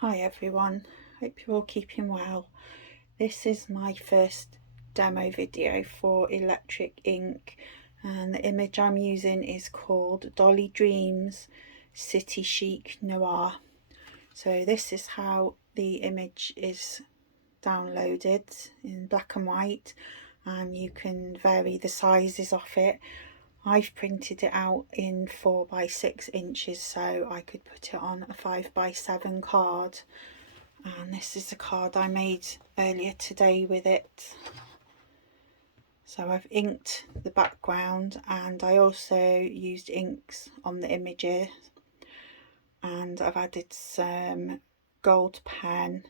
Hi everyone, hope you're all keeping well. This is my first demo video for electric ink, and the image I'm using is called Dolly Dreams City Chic Noir. So this is how the image is downloaded in black and white, and you can vary the sizes of it. I've printed it out in 4 by 6 inches so I could put it on a 5 by 7 card. And this is the card I made earlier today with it. So I've inked the background, and I also used inks on the images, and I've added some gold pen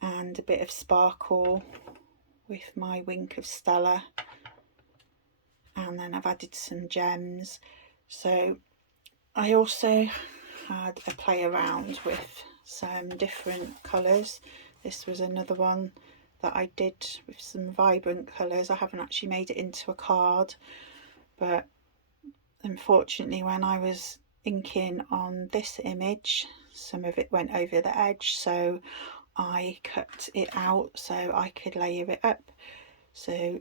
and a bit of sparkle with my Wink of Stella, and then I've added some gems. So I also had a play around with some different colours. This was another one that I did with some vibrant colours. I haven't actually made it into a card, but unfortunately when I was inking on this image, some of it went over the edge, so I cut it out so I could layer it up. So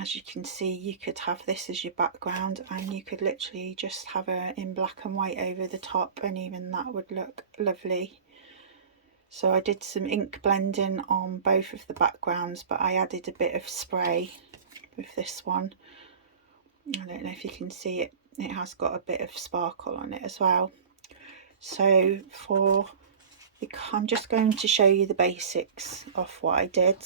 as you can see, you could have this as your background, and you could literally just have it in black and white over the top, and even that would look lovely. So I did some ink blending on both of the backgrounds, but I added a bit of spray with this one. I don't know if you can see it, it has got a bit of sparkle on it as well. So I'm just going to show you the basics of what I did.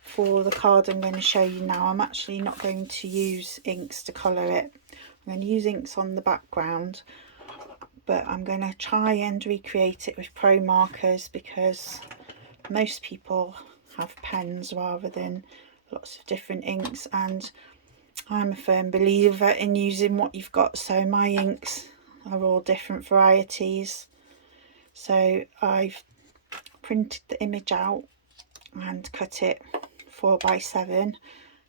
For the card I'm going to show you now, I'm actually not going to use inks to colour it. I'm going to use inks on the background, but I'm going to try and recreate it with pro markers, because most people have pens rather than lots of different inks, and I'm a firm believer in using what you've got. So my inks are all different varieties. So I've printed the image out and cut it 4 by 7.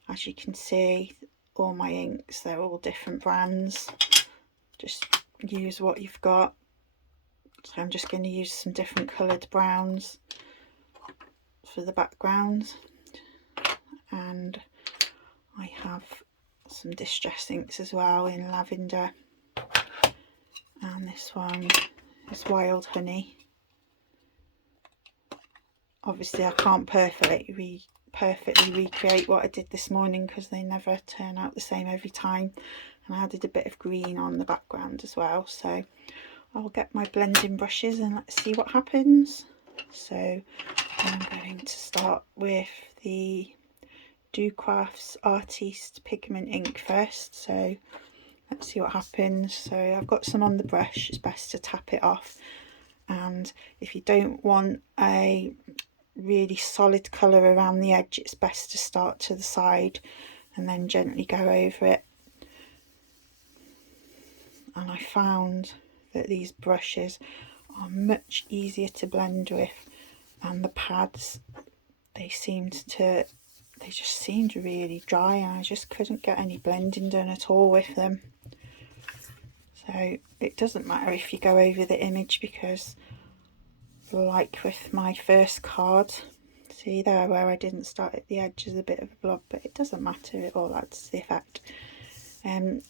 As you can see, all my inks, they're all different brands. Just use what you've got. So I'm just going to use some different coloured browns for the background, and I have some distress inks as well in lavender, and this one is wild honey. Obviously I can't perfectly recreate what I did this morning, because they never turn out the same every time, and I added a bit of green on the background as well. So I'll get my blending brushes and let's see what happens. So I'm going to start with the Do Crafts Artiste pigment ink first. So let's see what happens. So I've got some on the brush, it's best to tap it off, and if you don't want a really solid colour around the edge, it's best to start to the side and then gently go over it. And I found that these brushes are much easier to blend with, and the pads, they just seemed really dry, and I just couldn't get any blending done at all with them. So it doesn't matter if you go over the image, because like with my first card, see there where I didn't start at the edge is a bit of a blob, but it doesn't matter, it all adds the effect.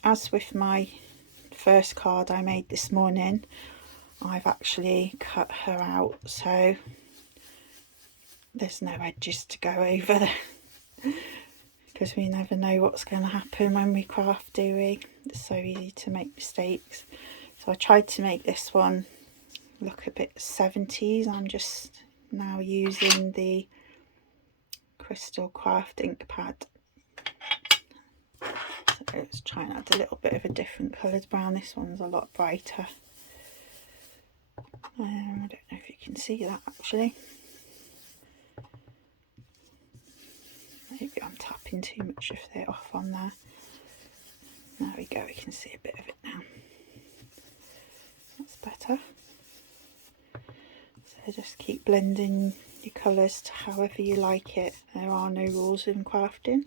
As with my first card I made this morning, I've actually cut her out, so there's no edges to go over there, because we never know what's going to happen when we craft, do we? It's so easy to make mistakes. So I tried to make this one look a bit 70s. I'm just now using the Crystal Craft ink pad. So let's try and add a little bit of a different coloured brown. This one's a lot brighter. I don't know if you can see that actually. Maybe I'm tapping too much of it off on there. There we go, we can see a bit of it now. That's better. So just keep blending your colours to however you like it. There are no rules in crafting.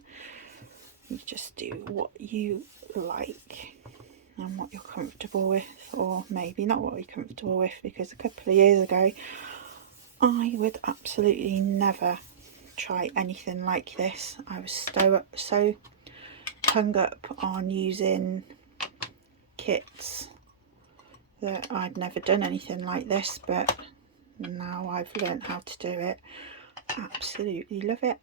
You just do what you like and what you're comfortable with, or maybe not what you're comfortable with, because a couple of years ago I would absolutely never try anything like this. I was so hung up on using kits that I'd never done anything like this, but now I've learned how to do it. Absolutely love it.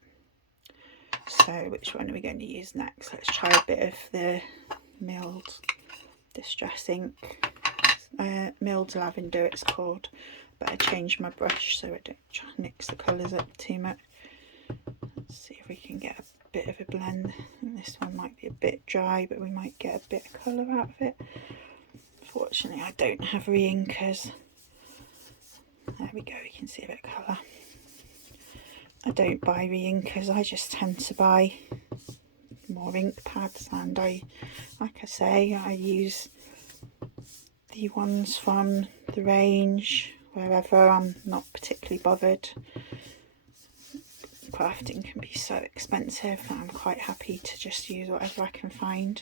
So which one are we going to use next? Let's try a bit of the milled distress ink, milled lavender it's called. But I changed my brush so I don't mix the colours up too much. Let's see if we can get a bit of a blend. And this one might be a bit dry, but we might get a bit of colour out of it. Fortunately I don't have re-inkers. There we go, we can see a bit of colour. I don't buy re-inkers, I just tend to buy more ink pads, and like I say, I use the ones from the range wherever I'm not particularly bothered. Crafting can be so expensive that I'm quite happy to just use whatever I can find.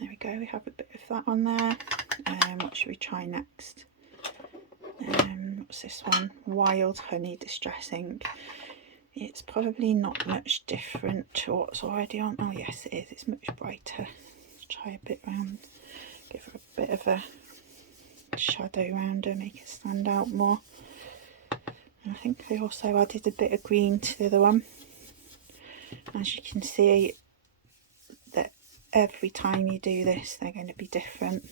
There we go, we have a bit of that on there. What should we try next? What's this one? Wild Honey Distress Ink. It's probably not much different to what's already on. Oh yes it is, it's much brighter. Let's try a bit round, give her a bit of a shadow around her, make it stand out more. And I think I also added a bit of green to the other one. As you can see, that every time you do this they're going to be different.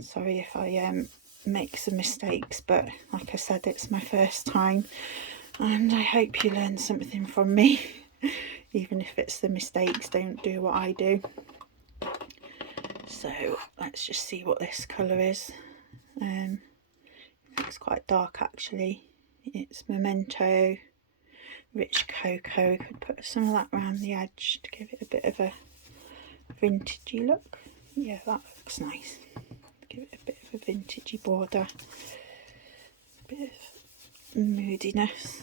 Sorry if I make some mistakes, but like I said, it's my first time and I hope you learn something from me. Even if it's the mistakes, don't do what I do. So let's just see what this colour is. It's quite dark actually. It's Memento Rich Cocoa. Could put some of that around the edge to give it a bit of a vintagey look. Yeah, that looks nice. Give it a bit of a vintagey border, a bit of moodiness.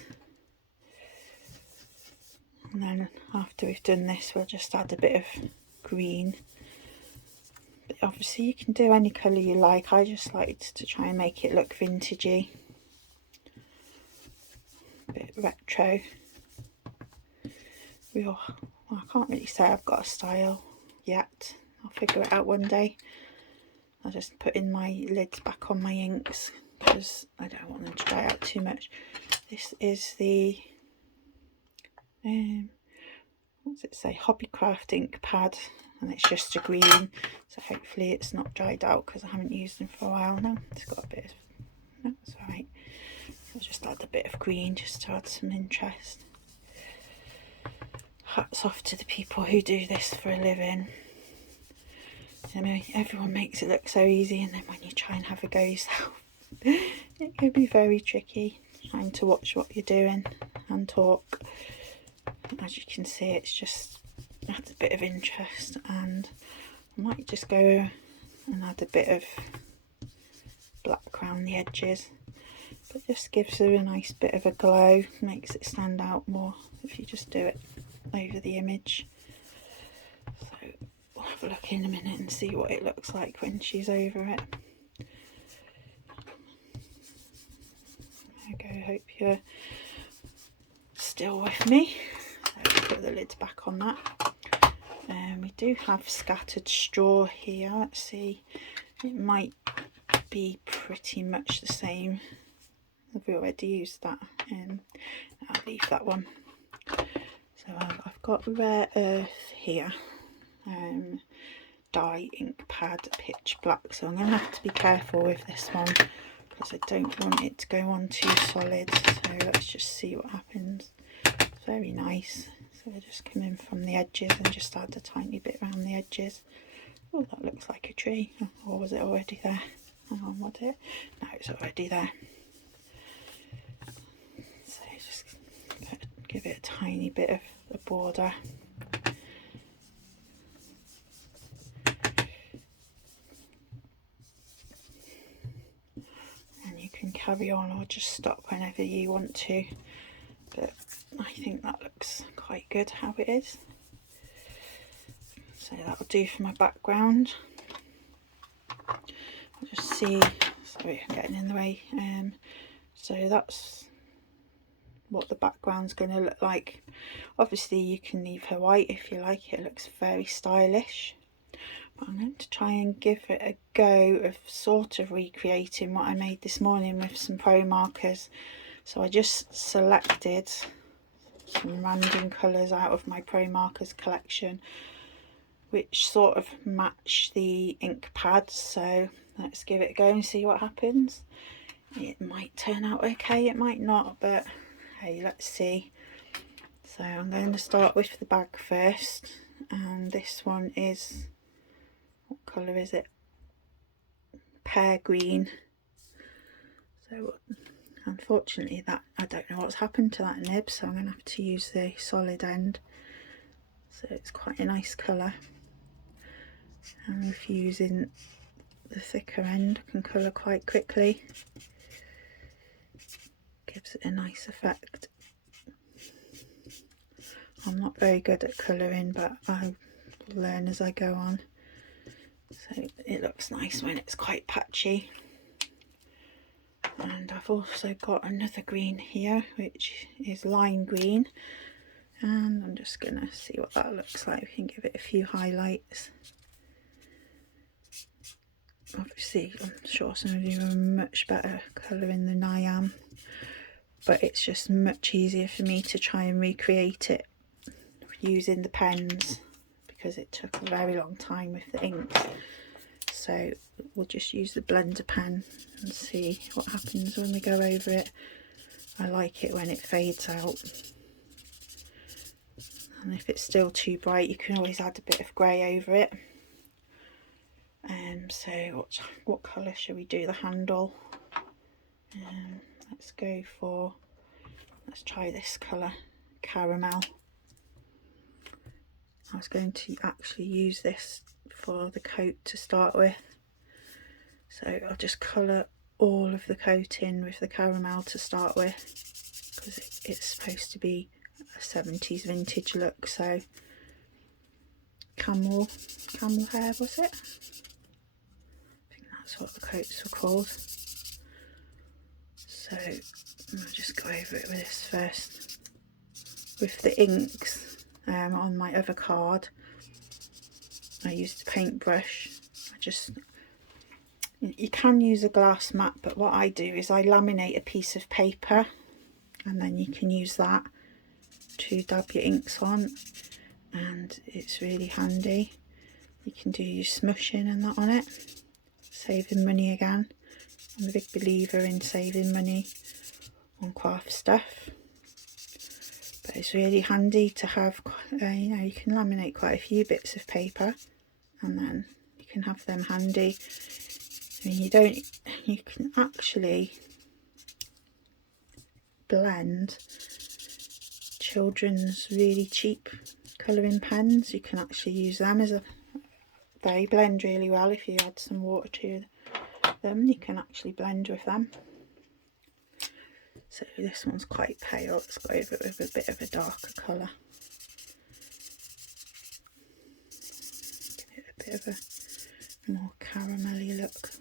And then after we've done this, we'll just add a bit of green. But obviously you can do any colour you like. I just liked to try and make it look vintagey, a bit retro. Well, I can't really say I've got a style yet. I'll figure it out one day. I'll just put in my lids back on my inks because I don't want them to dry out too much. This is the what's it say, Hobbycraft ink pad, and it's just a green, so hopefully it's not dried out because I haven't used them for a while now. It's got a bit of, no, it's alright. I'll just add a bit of green just to add some interest. Hats off to the people who do this for a living. You know, everyone makes it look so easy, and then when you try and have a go yourself, it can be very tricky trying to watch what you're doing and talk. As you can see, it's just adds a bit of interest, and I might just go and add a bit of black around the edges, but just gives her a nice bit of a glow, makes it stand out more if you just do it over the image. So we'll have a look in a minute and see what it looks like when she's over it. There we go, hope you're still with me. So put the lids back on that. We do have scattered straw here. Let's see, it might be pretty much the same. I've already used that, and I'll leave that one. So I've got Rare Earth here, dye ink pad, pitch black, so I'm going to have to be careful with this one because I don't want it to go on too solid. So let's just see what happens. It's very nice. So I just come in from the edges and just add a tiny bit around the edges. Oh, that looks like a tree. Or was it already there? Hang on, was it? No, it's already there. So just give it a tiny bit of a border. And you can carry on or just stop whenever you want to. But I think that looks quite good how it is. So that'll do for my background. I'll just see, sorry I'm getting in the way, So that's what the background's going to look like. Obviously you can leave her white if you like, it looks very stylish. But I'm going to try and give it a go of sort of recreating what I made this morning with some pro markers. So I just selected some random colours out of my pro markers collection which sort of match the ink pads, so let's give it a go and see what happens. It might turn out okay, it might not, but hey, let's see. So I'm going to start with the bag first, and this one is, what colour is it? Pear green. So unfortunately that, I don't know what's happened to that nib, so I'm going to have to use the solid end. So it's quite a nice colour, and with using the thicker end I can colour quite quickly. Gives it a nice effect. I'm not very good at colouring, but I learn as I go on. So it looks nice when it's quite patchy. And I've also got another green here, which is lime green. And I'm just going to see what that looks like. We can give it a few highlights. Obviously, I'm sure some of you are much better colouring than I am. But it's just much easier for me to try and recreate it using the pens, because it took a very long time with the ink. So we'll just use the blender pen and see what happens when we go over it. I like it when it fades out, and if it's still too bright you can always add a bit of grey over it. So what colour should we do the handle? Let's try this colour, caramel. I was going to actually use this for the coat to start with, so I'll just colour all of the coat in with the caramel to start with, because it's supposed to be a 70s vintage look. So camel hair, was it? I think that's what the coats were called. So I'll just go over it with this first. With the inks on my other card, I used a paintbrush. You can use a glass mat, but what I do is I laminate a piece of paper, and then you can use that to dab your inks on, and it's really handy. You can do your smushing and that on it, saving money again. I'm a big believer in saving money on craft stuff, but it's really handy to have, you know, you can laminate quite a few bits of paper and then you can have them handy. I mean, you can actually blend children's really cheap colouring pens. You can actually use them they blend really well. If you add some water to them, you can actually blend with them. So this one's quite pale. Let's go over it with a bit of a darker colour. Give it a bit of a more caramelly look.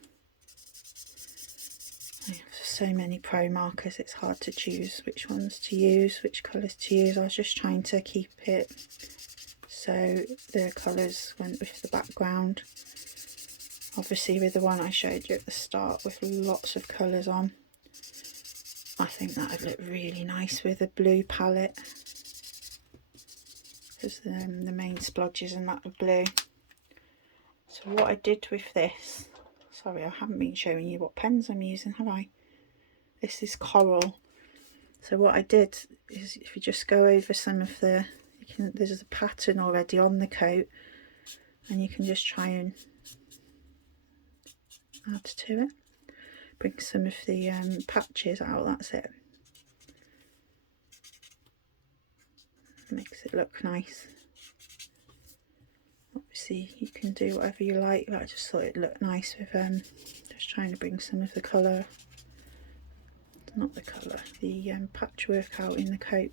I have so many pro markers, it's hard to choose which ones to use, which colours to use. I was just trying to keep it so the colours went with the background. Obviously with the one I showed you at the start with lots of colours on, I think that would look really nice with a blue palette, because the main splodges and that are blue. So what I did with this, sorry I haven't been showing you what pens I'm using, have I? This is Coral. So what I did is, if you just go over some of the, there's a pattern already on the coat, and you can just try and add to it. Bring some of the patches out, that's it. Makes it look nice. Obviously you can do whatever you like, but I just thought it looked nice with just trying to bring some of the colour, not the colour, the patchwork out in the coat.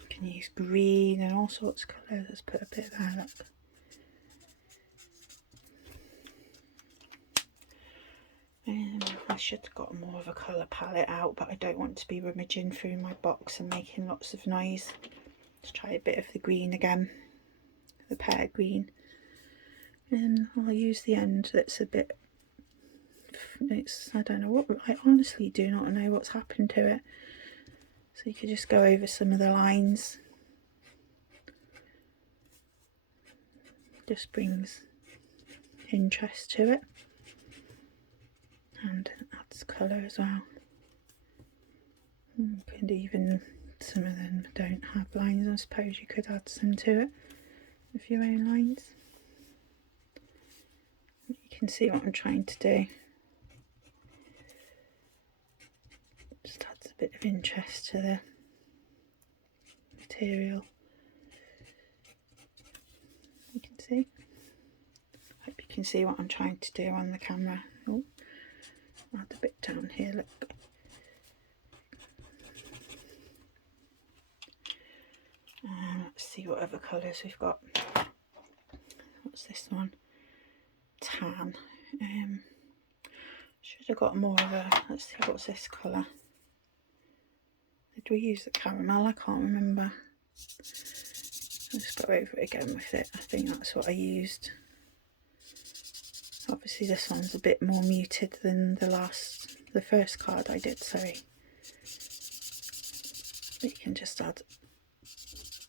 You can use green and all sorts of colours. Let's put a bit there, look. should have got more of a colour palette out, but I don't want to be rummaging through my box and making lots of noise. Let's try a bit of the green again, the pear green, and I'll use the end that's a bit, I don't know what, I honestly do not know what's happened to it. So you could just go over some of the lines. Just brings interest to it and adds colour as well. You could even, some of them don't have lines, I suppose you could add some to it with your own lines. You can see what I'm trying to do. Just adds a bit of interest to the material. You can see. Hope you can see what I'm trying to do on the camera. Oh, add a bit down here, look. Let's see what other colours we've got. What's this one? Tan. Should have got more of a, let's see, what's this colour? Did we use the caramel? I can't remember. Let's go over it again with it. I think that's what I used. Obviously this one's a bit more muted than the first card I did, sorry. But you can just add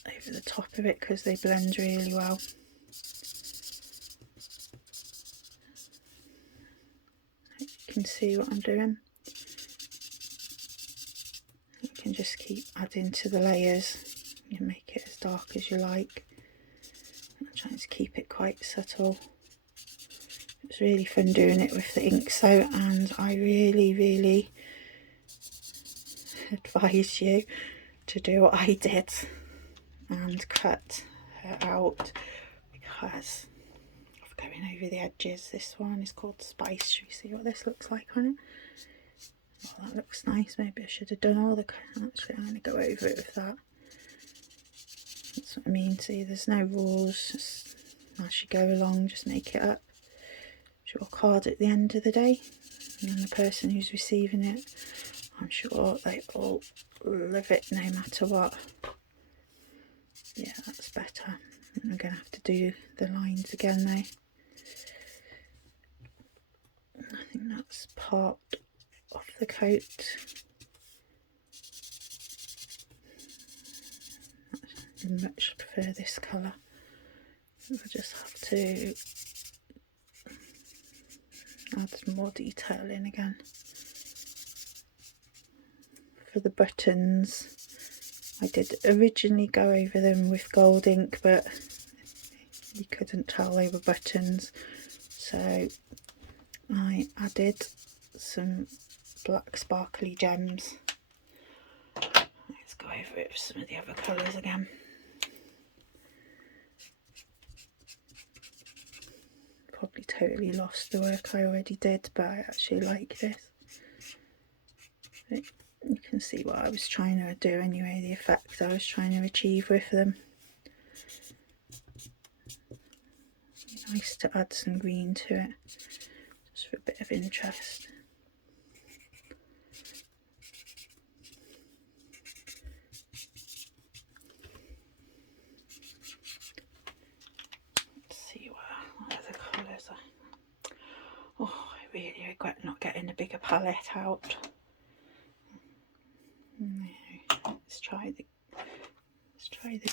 over the top of it because they blend really well. You can see what I'm doing. You can just keep adding to the layers. You can make it as dark as you like. I'm trying to keep it quite subtle. It's really fun doing it with the inks though, and I really advise you to do what I did and cut her out because of going over the edges. This one is called Spice. Should we see what this looks like on it? Oh, that looks nice. Maybe I should have done all the, actually I'm going to go over it with that. That's what I mean. See, there's no rules, just as you go along, just make it up. It's your card at the end of the day, and then the person who's receiving it, I'm sure they all love it no matter what. Yeah, that's better. I'm going to have to do the lines again though. I think that's part of the coat. I much prefer this colour. I'll just have to add some more detail in again. For the buttons, I did originally go over them with gold ink, but you couldn't tell they were buttons, so I added some black sparkly gems. Let's go over it with some of the other colours again. Probably totally lost the work I already did, but I actually like this. You can see what I was trying to do anyway, the effect I was trying to achieve with them. Nice to add some green to it, just for a bit of interest. Let's see what other colours I really regret not getting a bigger palette out. No, let's try the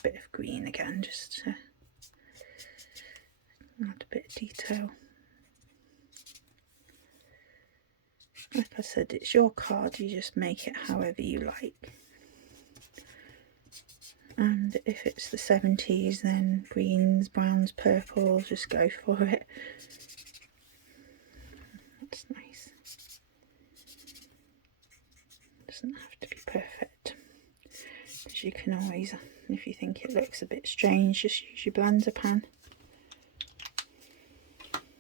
bit of green again, just to add a bit of detail. Like I said, it's your card, you just make it however you like. And if it's the 70s, then greens, browns, purples, just go for it. That's nice. Doesn't have to be perfect, because you can always, if you think it looks a bit strange, just use your blender pen.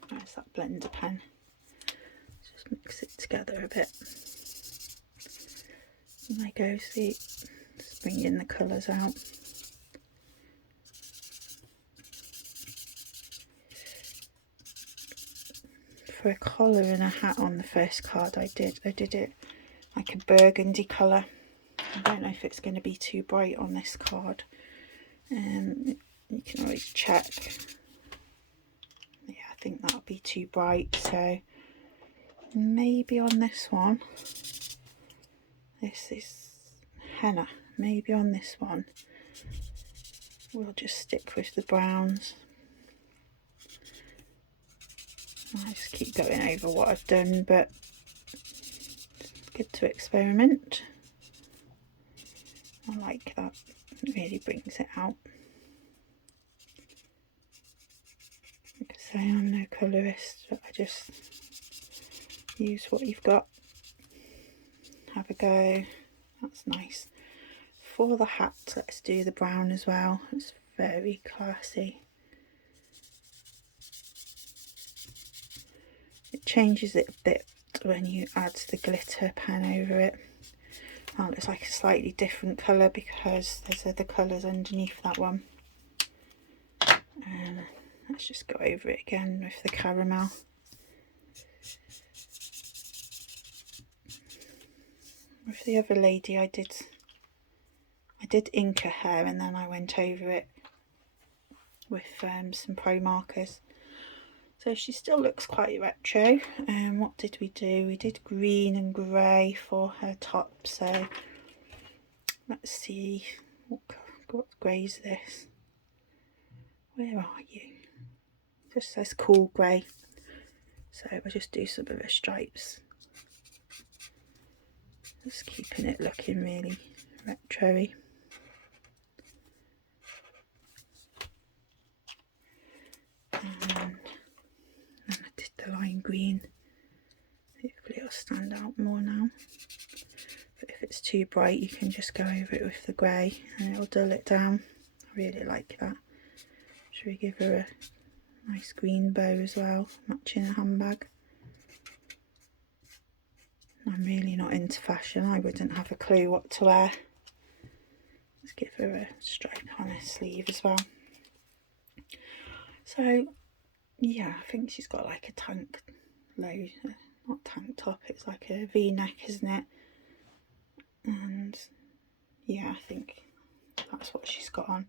Where's that blender pen? Just mix it together a bit. And there you go, see, just bringing the colours out. for a collar and a hat on the first card I did it like a burgundy colour. I don't know if it's going to be too bright on this card. You can always check. Yeah, I think that'll be too bright, so maybe on this one, this is henna, maybe on this one we'll just stick with the browns. I just keep going over what I've done, but it's good to experiment. I like that, it really brings it out. Like I say, I'm no colourist, but I just use what you've got. Have a go. That's nice. For the hat, let's do the brown as well. It's very classy. It changes it a bit when you add the glitter pen over it. Oh, it looks like a slightly different colour because there's other colours underneath that one. Let's just go over it again with the caramel. With the other lady I did ink her hair and then I went over it with some pro markers. So she still looks quite retro. What did we do? We did green and grey for her top. So let's see, what grey is this? Where are you? Just says cool grey. So we'll just do some of her stripes. Just keeping it looking really retro-y. And I did the lime green. Hopefully it'll stand out more now. But if it's too bright, you can just go over it with the grey and it'll dull it down. I really like that. Should we give her a nice green bow as well, matching a handbag? I'm really not into fashion. I wouldn't have a clue what to wear. Let's give her a stripe on her sleeve as well. So yeah, I think she's got like a tank low, not tank top, it's like a V-neck, isn't it? And yeah, I think that's what she's got on.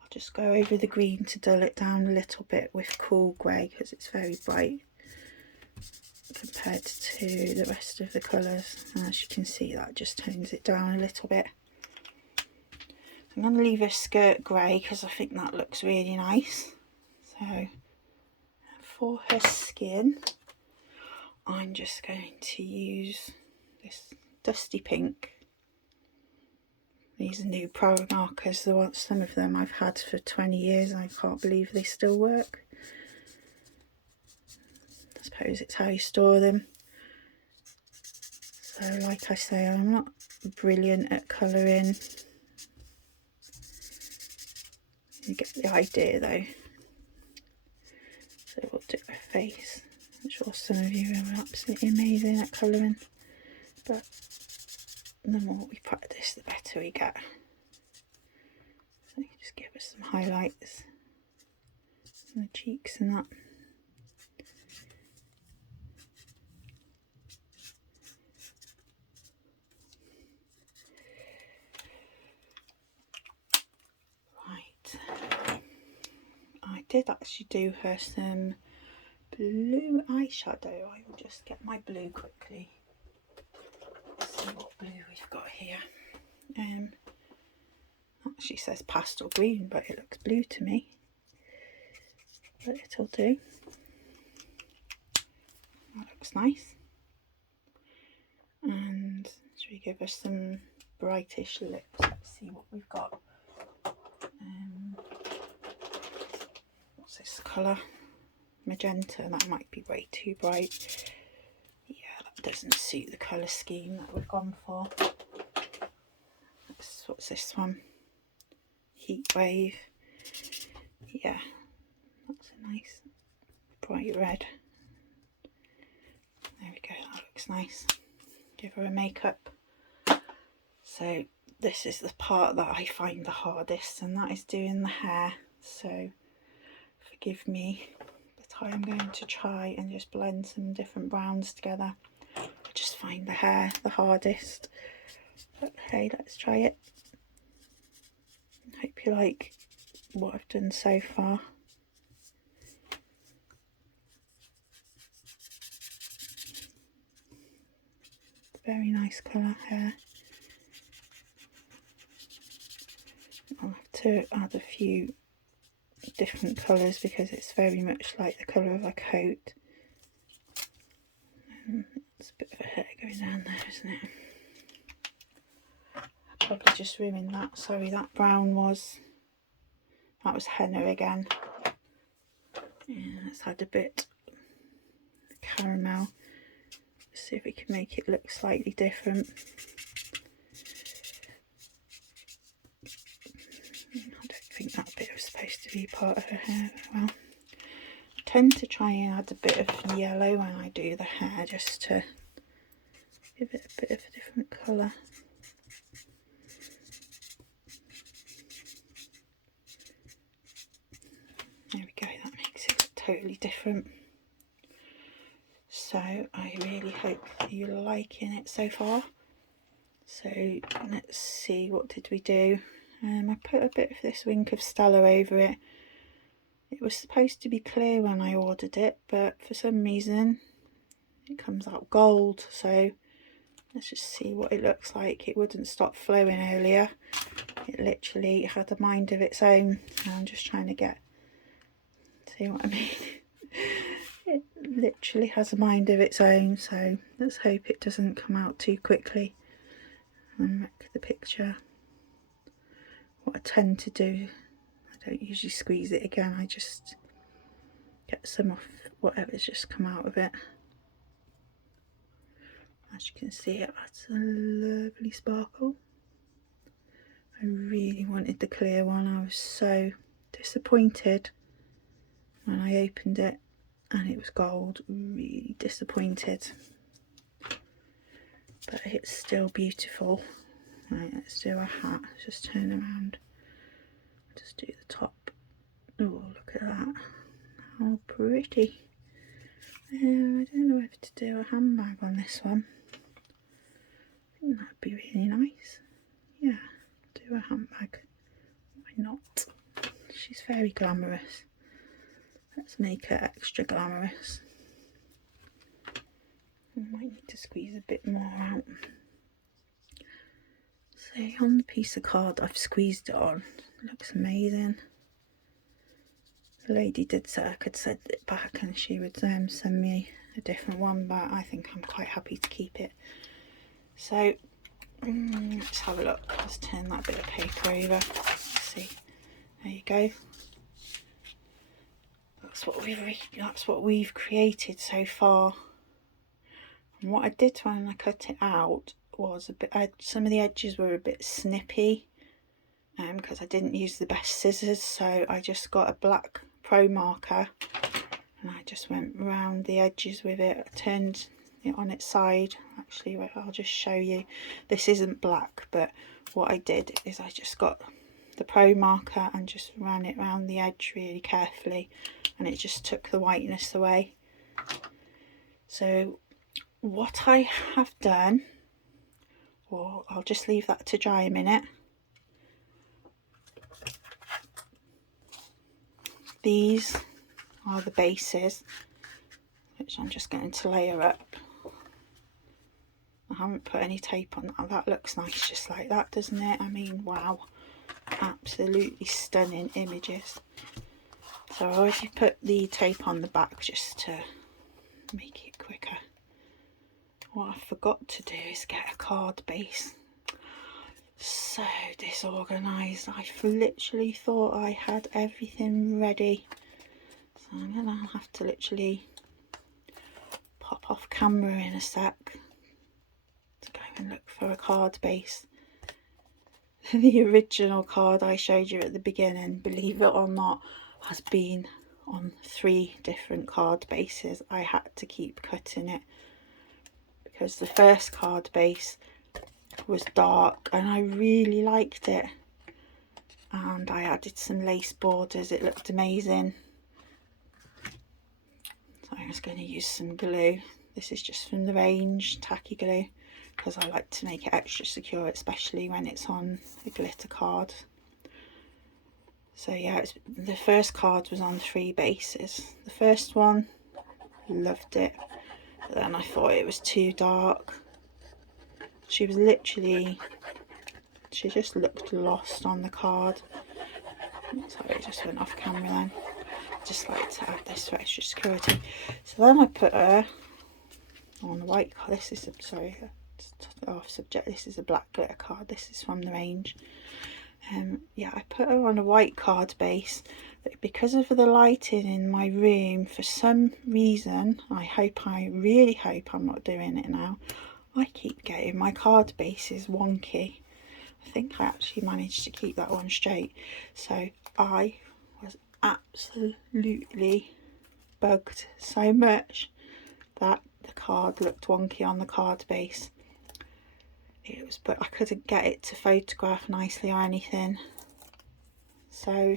I'll just go over the green to dull it down a little bit with cool grey because it's very bright compared to the rest of the colours. And as you can see, that just tones it down a little bit. So I'm going to leave her skirt grey because I think that looks really nice. So for her skin, I'm just going to use this dusty pink. These are new pro markers. Some of them I've had for 20 years and I can't believe they still work. I suppose it's how you store them. So like I say, I'm not brilliant at colouring. You get the idea though. So we'll do a face. I'm sure some of you are absolutely amazing at colouring, but the more we practice, the better we get. So you just give us some highlights on the cheeks and that. Right, I did actually do her some blue eyeshadow. I will just get my blue quickly. Let's see what blue we've got here. Actually says pastel green, but it looks blue to me. But it'll do. That looks nice. And should we give her some brightish lips? Let's see what we've got. What's this colour? Magenta. That might be way too bright. Yeah, that doesn't suit the colour scheme that we've gone for. What's this one? Heat Wave. Yeah, that's a nice bright red. There we go, that looks nice. Give her a makeup. So this is the part that I find the hardest, and that is doing the hair. So forgive me, but I'm going to try and just blend some different browns together. I just find the hair the hardest. Okay, let's try it. Hope you like what I've done so far. Very nice colour hair. I'll have to add a few different colours because it's very much like the colour of a coat. It's a bit of a hair going down there, isn't it? I probably just ruined that. Sorry, that brown was henna again. Yeah, let's add a bit of caramel. Let's see if we can make it look slightly different. I don't think that bit was supposed to be part of her hair very well. I tend to try and add a bit of yellow when I do the hair just to give it a bit of a different colour. There we go, that makes it look totally different. So I really hope you're liking it so far. So let's see, what did we do? I put a bit of this Wink of Stella over it. It was supposed to be clear when I ordered it, but for some reason it comes out gold. So let's just see what it looks like. It wouldn't stop flowing earlier. It literally had a mind of its own. I'm just trying to see what I mean. It literally has a mind of its own, so let's hope it doesn't come out too quickly and wreck the picture. What I tend to do, I don't usually squeeze it again, I just get some off whatever's just come out of it. As you can see, it adds a lovely sparkle. I really wanted the clear one. I was so disappointed when I opened it and it was gold. Really disappointed, but it's still beautiful. Right, let's do a hat. Let's just turn around, just do the top. Oh, look at that, how pretty. I don't know whether to do a handbag on this one. I think that'd be really nice. Yeah, do a handbag, why not? She's very glamorous. Let's make her extra glamorous. I might need to squeeze a bit more out. So on the piece of card I've squeezed it on, it looks amazing. The lady did say I could send it back and she would send me a different one, but I think I'm quite happy to keep it. So let's have a look. Let's turn that bit of paper over. Let's see. There you go. That's what we've created so far. And what I did when I cut it out was some of the edges were a bit snippy, because I didn't use the best scissors. So I just got a black pro marker and I just went around the edges with it. I turned it on its side. Actually, wait, I'll just show you. This isn't black, but what I did is I just got the pro marker and just ran it around the edge really carefully, and it just took the whiteness away. So what I have done, well, I'll just leave that to dry a minute. These are the bases, which I'm just going to layer up. I haven't put any tape on that. That looks nice just like that, doesn't it? I mean, wow, absolutely stunning images. So I already put the tape on the back just to make it quicker. What I forgot to do is get a card base. So disorganised. I literally thought I had everything ready. So I'm going to have to literally pop off camera in a sec to go and look for a card base. The original card I showed you at the beginning, believe it or not, has been on 3 different card bases. I had to keep cutting it because the first card base was dark and I really liked it, and I added some lace borders. It looked amazing, just going to use some glue. This is just from the range, tacky glue, because I like to make it extra secure, especially when it's on a glitter card. So yeah, the first card was on 3 bases. The first one, loved it, but then I thought it was too dark. She was literally, she just looked lost on the card. Sorry, it just went off camera then. I just like to add this for extra security. So then I put her on the white card. This is, sorry, off subject. This is a black glitter card. This is from the range. Yeah, I put her on a white card base, but because of the lighting in my room, for some reason, I really hope I'm not doing it now, I keep getting my card bases wonky. I think I actually managed to keep that one straight. So I was absolutely bugged so much that the card looked wonky on the card base. But I couldn't get it to photograph nicely or anything, so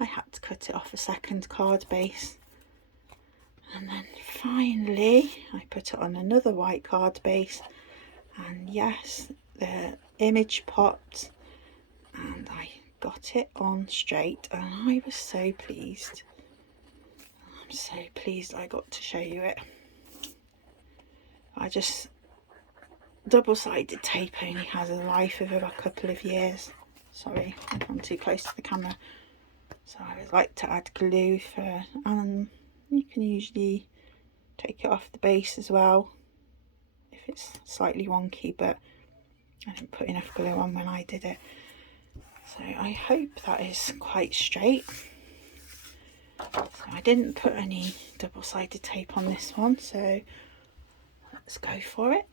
I had to cut it off a second card base. And then finally I put it on another white card base, and yes, the image popped and I got it on straight, and I was so pleased. I'm so pleased I got to show you it. Double-sided tape only has a life of a couple of years. Sorry, I've gone too close to the camera. So I would like to add glue for, and you can usually take it off the base as well if it's slightly wonky, but I didn't put enough glue on when I did it. So I hope that is quite straight. So I didn't put any double-sided tape on this one, so let's go for it.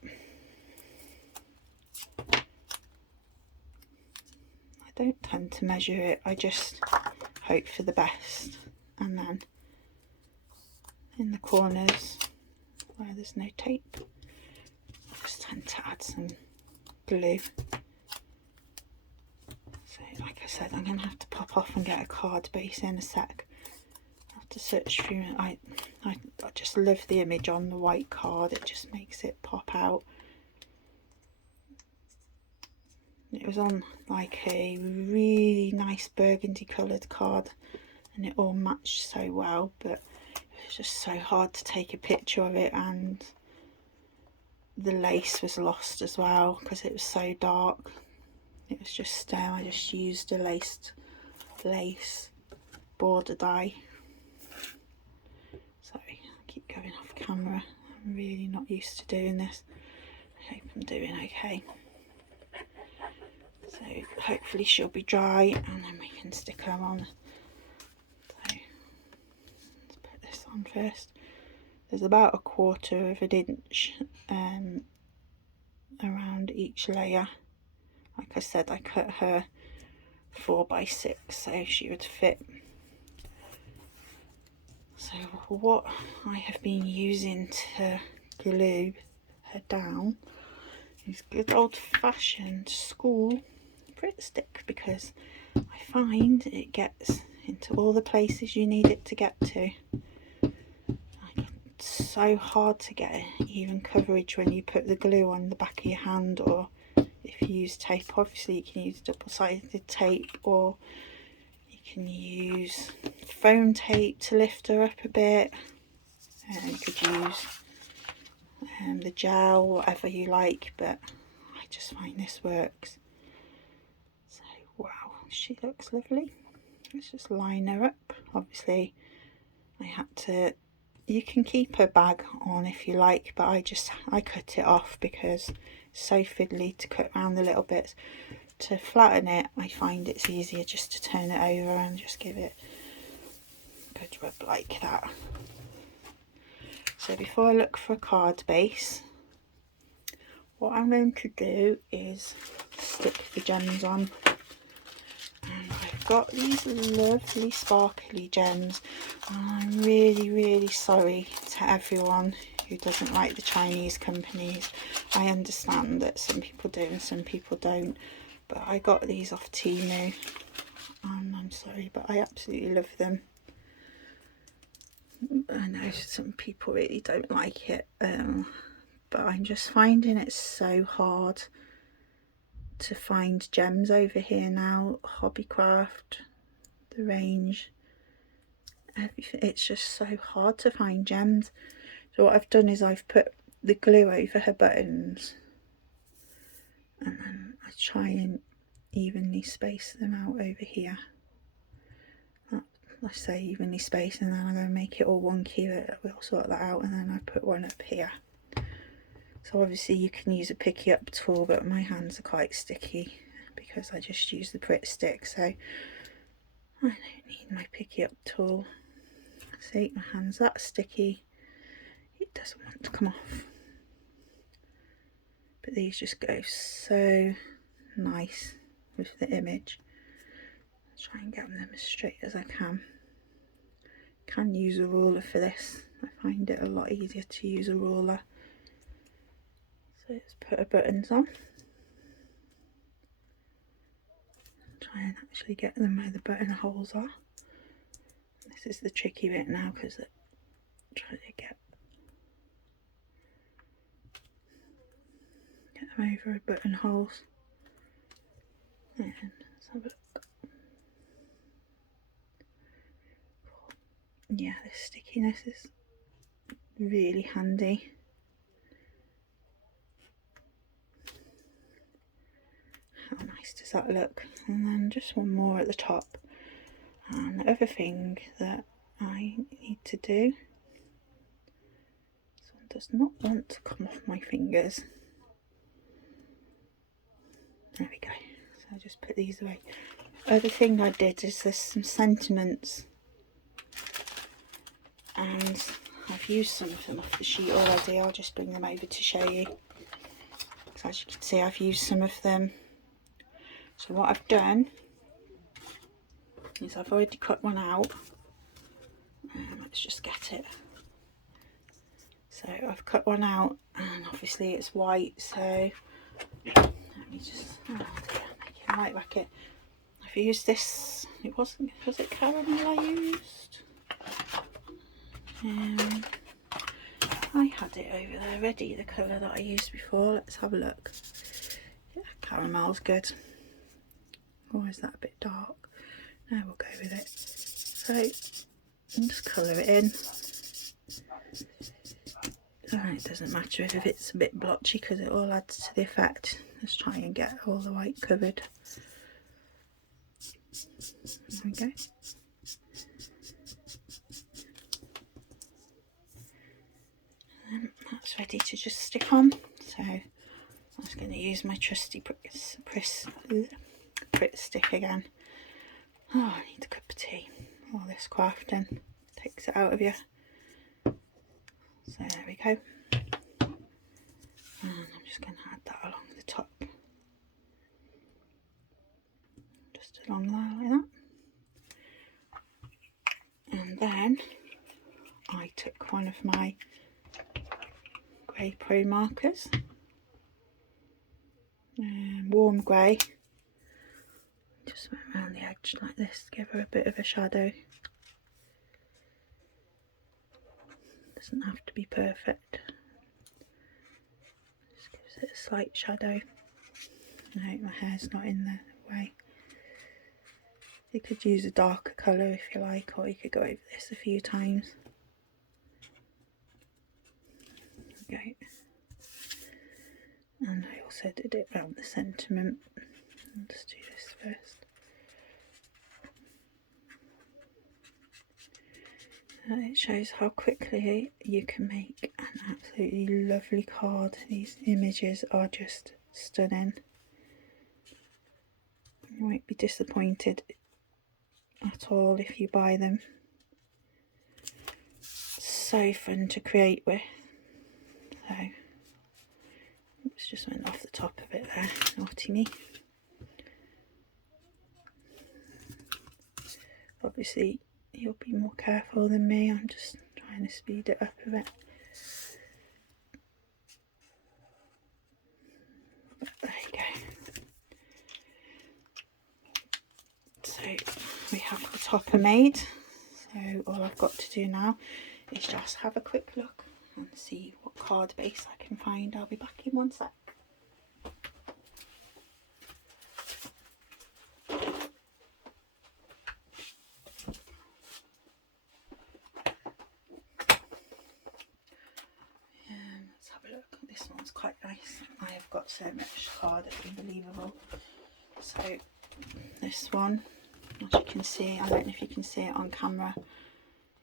I don't tend to measure it, I just hope for the best. And then in the corners where there's no tape, I just tend to add some glue. So like I said, I'm going to have to pop off and get a card base in a sec. I have to search through it. I just love the image on the white card, it just makes it pop out. It was on like a really nice burgundy coloured card and it all matched so well, but it was just so hard to take a picture of it, and the lace was lost as well because it was so dark. It was just I just used a lace border die. Sorry, I keep going off camera. I'm really not used to doing this. I hope I'm doing okay. So hopefully she'll be dry and then we can stick her on. So let's put this on first. There's about 1/4 of an inch around each layer. Like I said, I cut her 4 by 6 so she would fit. So what I have been using to glue her down is good old-fashioned school Pritt stick, because I find it gets into all the places you need it to get to. It's so hard to get even coverage when you put the glue on the back of your hand, or if you use tape. Obviously you can use double-sided tape, or you can use foam tape to lift her up a bit, and you could use the gel, whatever you like, but I just find this works. So wow, she looks lovely. Let's just line her up. Obviously I had to, you can keep her bag on if you like, but I cut it off because it's so fiddly to cut around the little bits. To flatten it, I find it's easier just to turn it over and just give it a good rub like that. So before I look for a card base, what I'm going to do is stick the gems on. And I've got these lovely sparkly gems, and I'm really sorry to everyone who doesn't like the Chinese companies. I understand that some people do and some people don't, but I got these off Temu and I'm sorry, but I absolutely love them. I know some people really don't like it, but I'm just finding it so hard to find gems over here now. Hobbycraft, the range, everything, it's just so hard to find gems. So what I've done is I've put the glue over her buttons, and then I try and evenly space them out over here. I say evenly spaced, and then I'm going to make it all wonky, but we'll sort that out. And then I put one up here. So obviously you can use a picky up tool, but my hands are quite sticky because I just use the Pritt stick, so I don't need my picky up tool. See, my hand's that sticky, it doesn't want to come off. But these just go so nice with the image. I'll try and get them as straight as I can. Can use a ruler for this. I find it a lot easier to use a ruler. So let's put our buttons on. Try and actually get them where the button holes are. This is the tricky bit now, because I'm trying to get them over the button holes. And let's have a look. Yeah, this stickiness is really handy. How nice does that look? And then just one more at the top. And the other thing that I need to do, this one does not want to come off my fingers. There we go. So I just put these away. Other thing I did is there's some sentiments, and I've used some of them off the sheet already. I'll just bring them over to show you. So as you can see, I've used some of them. So what I've done is I've already cut one out. Let's just get it. So I've cut one out, and obviously it's white, so let me just, oh dear, make it light racket. I've used this, was it caramel I used? I had it over there ready, the colour that I used before. Let's have a look. Yeah, caramel's good. Or is that a bit dark? No, we'll go with it. So I'll just colour it in. It doesn't matter if it's a bit blotchy, because it all adds to the effect. Let's try and get all the white covered. There we go. And that's ready to just stick on. So I'm just going to use my trusty Pritt stick again. Oh, I need a cup of tea. All this crafting takes it out of you. So there we go. And I'm just going to add that along the top. Just along there like that. And then I took one of my grey pro markers, warm grey, just went around the edge like this to give her a bit of a shadow. Doesn't have to be perfect, just gives it a slight shadow. No, my hair's not in the way. You could use a darker colour if you like, or you could go over this a few times. Okay. And I also did it around the sentiment. I'll just do this first. It shows how quickly you can make an absolutely lovely card. These images are just stunning. You won't be disappointed at all if you buy them. So fun to create with. So, oops, just went off the top of it there, naughty me. Obviously you'll be more careful than me, I'm just trying to speed it up a bit. But there you go. So we have the topper made, so all I've got to do now is just have a quick look and see what card base I can find. I'll be back in one sec. Let's have a look. This one's quite nice. I have got so much card, it's unbelievable. So this one, as you can see, I don't know if you can see it on camera,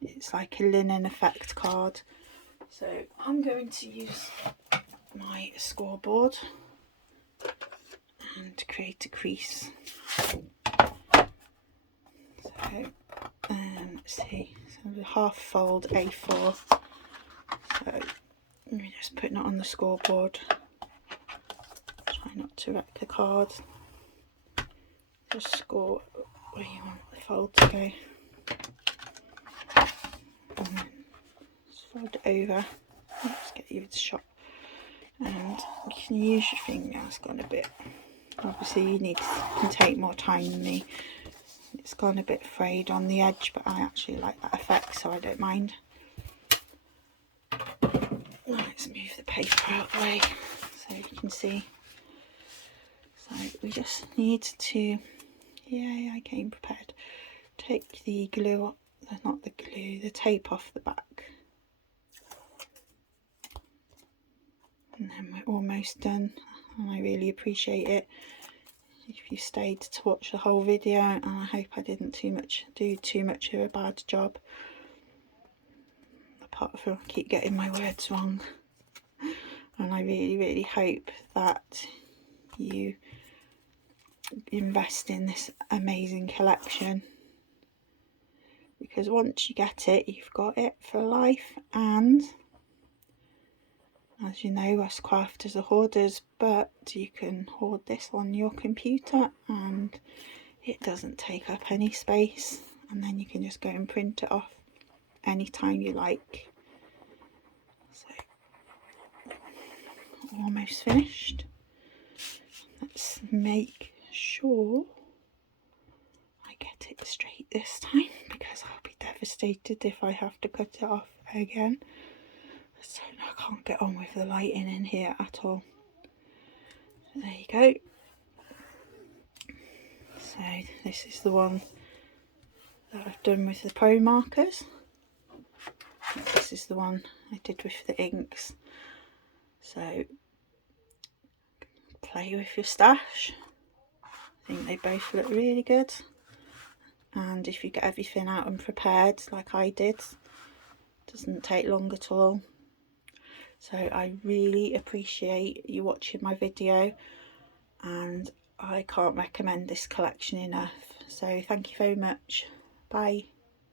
it's like a linen effect card. So I'm going to use my scoreboard and create a crease. So let's see, so a half fold A4. So I'm just putting it on the scoreboard. Try not to wreck the card. Just score where you want the fold to go. And then just fold it over. Let's get you the shot. And you can use your finger. It's gone a bit. Obviously, you can take more time than me. It's gone a bit frayed on the edge, but I actually like that effect, so I don't mind. Let's move the paper out of the way so you can see. So we just need to, yeah, I came prepared. Take the glue, not the glue, the tape off the back. And then we're almost done, and I really appreciate it if you stayed to watch the whole video, and I hope I didn't do too much of a bad job, apart from I keep getting my words wrong. And I really hope that you invest in this amazing collection, because once you get it, you've got it for life. And as you know, us crafters are hoarders, but you can hoard this on your computer and it doesn't take up any space, and then you can just go and print it off anytime you like. So almost finished. Let's make sure I get it straight this time, because I'll be devastated if I have to cut it off again. So I can't get on with the lighting in here at all. So there you go. So this is the one that I've done with the pro markers. This is the one I did with the inks. So play with your stash. I think they both look really good. And if you get everything out and prepared like I did, it doesn't take long at all. So I really appreciate you watching my video, and I can't recommend this collection enough. So thank you very much. Bye.